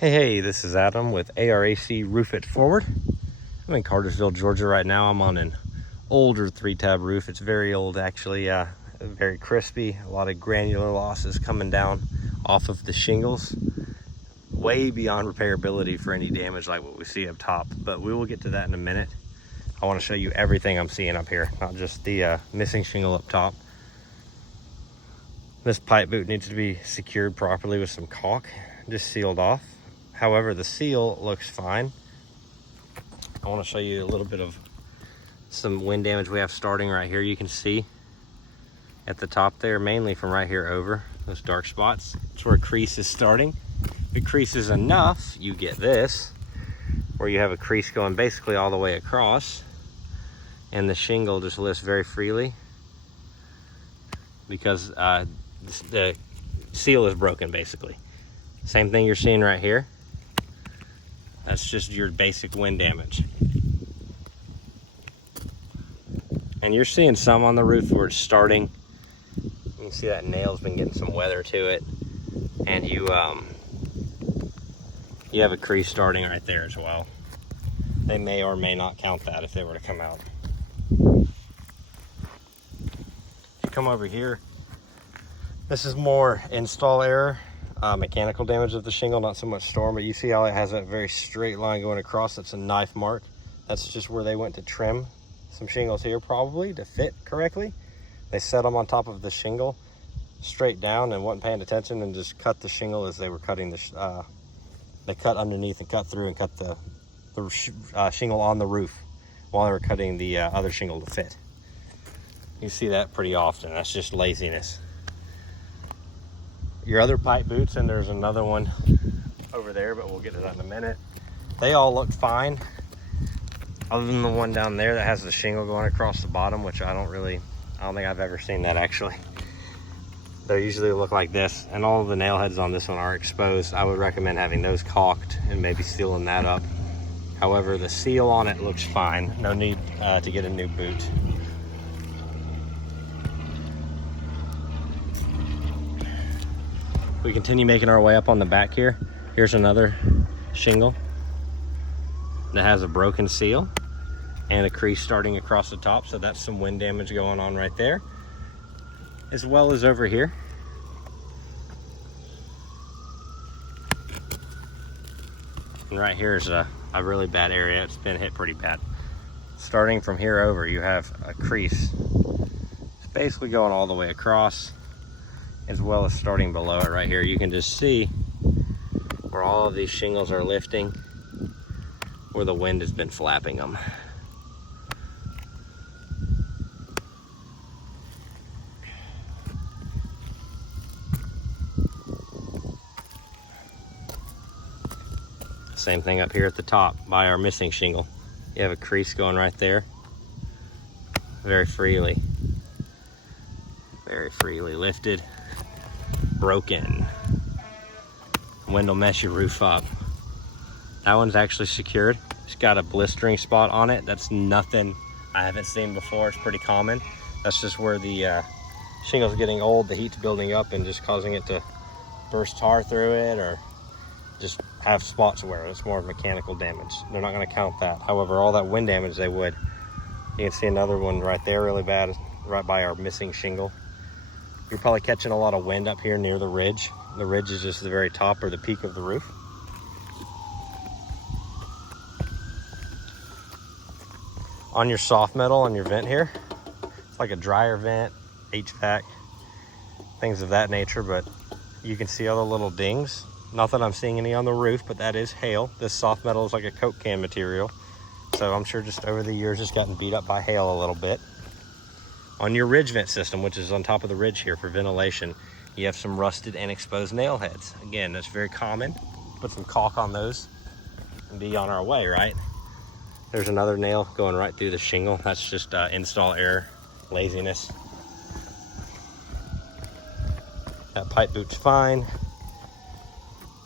Hey, this is Adam with ARAC Roof It Forward. I'm in Cartersville, Georgia right now. I'm on an older 3-tab roof. It's very old, actually, very crispy. A lot of granular losses coming down off of the shingles. Way beyond repairability for any damage like what we see up top, but we will get to that in a minute. I want to show you everything I'm seeing up here, not just the missing shingle up top. This pipe boot needs to be secured properly with some caulk, just sealed off. However, the seal looks fine. I want to show you a little bit of some wind damage we have starting right here. You can see at the top there, mainly from right here over those dark spots. It's where a crease is starting. If it creases enough, you get this, where you have a crease going basically all the way across, and the shingle just lifts very freely because the seal is broken, basically. Same thing you're seeing right here. That's just your basic wind damage. And you're seeing some on the roof where it's starting. You can see that nail's been getting some weather to it. And you have a crease starting right there as well. They may or may not count that if they were to come out. If you come over here, this is more install error. Mechanical damage of the shingle, not so much storm, but you see how it has that very straight line going across. That's a knife mark. That's just where they went to trim some shingles here, probably to fit correctly. They set them on top of the shingle straight down and wasn't paying attention and just cut the shingle as they were cutting the they cut underneath and cut through and cut the shingle on the roof while they were cutting the other shingle to fit. You see that pretty often. That's just laziness. Your other pipe boots, and there's another one over there, but we'll get to that in a minute. They all look fine, other than the one down there that has the shingle going across the bottom, which I don't think I've ever seen that actually. They usually look like this, and all of the nail heads on this one are exposed. I would recommend having those caulked and maybe sealing that up. However, the seal on it looks fine. No need to get a new boot. We continue making our way up on the back here. Here's another shingle that has a broken seal and a crease starting across the top. So that's some wind damage going on right there, as well as over here. And right here is a really bad area. It's been hit pretty bad. Starting from here over, you have a crease. It's basically going all the way across, as well as starting below it right here. You can just see where all of these shingles are lifting, where the wind has been flapping them. Same thing up here at the top by our missing shingle. You have a crease going right there, very freely lifted. Broken. Wind will mess your roof up. That one's actually secured. It's got a blistering spot on it. That's nothing I haven't seen before. It's pretty common. That's just where the shingle's getting old, the heat's building up and just causing it to burst tar through it or just have spots where it's more mechanical damage. They're not going to count that. However, all that wind damage, they would. You can see another one right there really bad, right by our missing shingle. You're probably catching a lot of wind up here near the ridge. The ridge is just the very top or the peak of the roof. On your soft metal on your vent here, it's like a dryer vent, HVAC, things of that nature, but you can see all the little dings. Not that I'm seeing any on the roof, but that is hail. This soft metal is like a Coke can material. So I'm sure just over the years it's gotten beat up by hail a little bit. On your ridge vent system, which is on top of the ridge here for ventilation, you have some rusted and exposed nail heads. Again, that's very common. Put some caulk on those and be on our way, right? There's another nail going right through the shingle. That's just install error, laziness. That pipe boot's fine.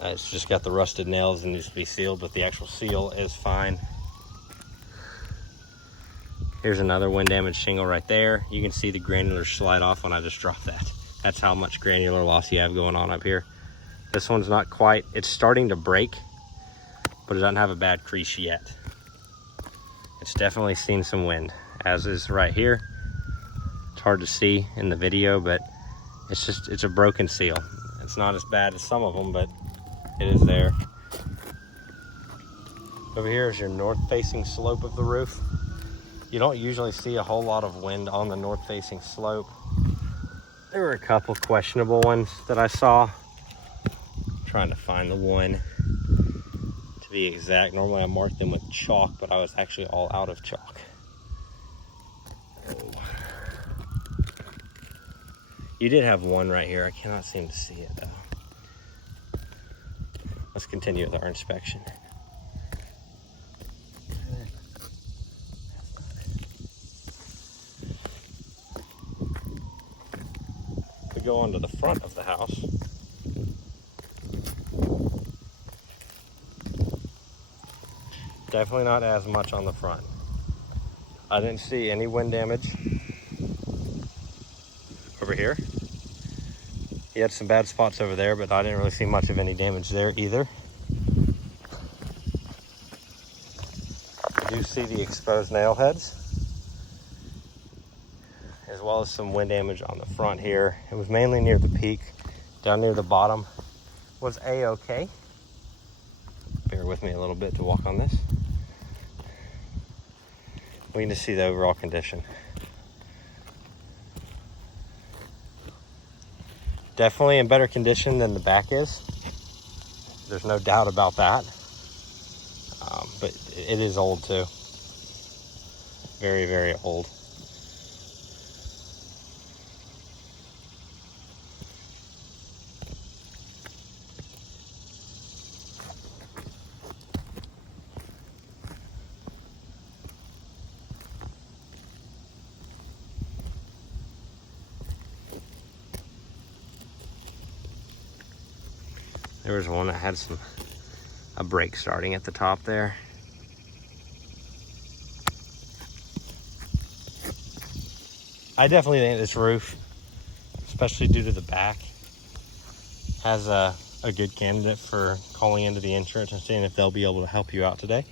It's just got the rusted nails and needs to be sealed, but the actual seal is fine. Here's another wind damaged shingle right there. You can see the granular slide off when I just dropped that. That's how much granular loss you have going on up here. This one's not quite, it's starting to break, but it doesn't have a bad crease yet. It's definitely seen some wind, as is right here. It's hard to see in the video, but it's a broken seal. It's not as bad as some of them, but it is there. Over here is your north-facing slope of the roof. You don't usually see a whole lot of wind on the north-facing slope. There were a couple questionable ones that I saw. I'm trying to find the one to be exact. Normally I mark them with chalk, but I was actually all out of chalk. Oh. You did have one right here. I cannot seem to see it though. Let's continue with our inspection. We go onto the front of the house. Definitely not as much on the front. I didn't see any wind damage over here. He had some bad spots over there, but I didn't really see much of any damage there either. I do see the exposed nail heads, as well as some wind damage on the front here. It was mainly near the peak. Down near the bottom was a-okay. Bear with me a little bit to walk on this. We need to see the overall condition. Definitely in better condition than the back is. There's no doubt about that. But it is old too. Very, very old. There was one that had a break starting at the top there. I definitely think this roof, especially due to the back, has a good candidate for calling into the insurance and seeing if they'll be able to help you out today.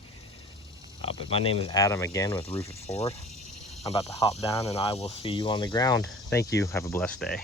But my name is Adam again with Roof It Forward. I'm about to hop down and I will see you on the ground. Thank you. Have a blessed day.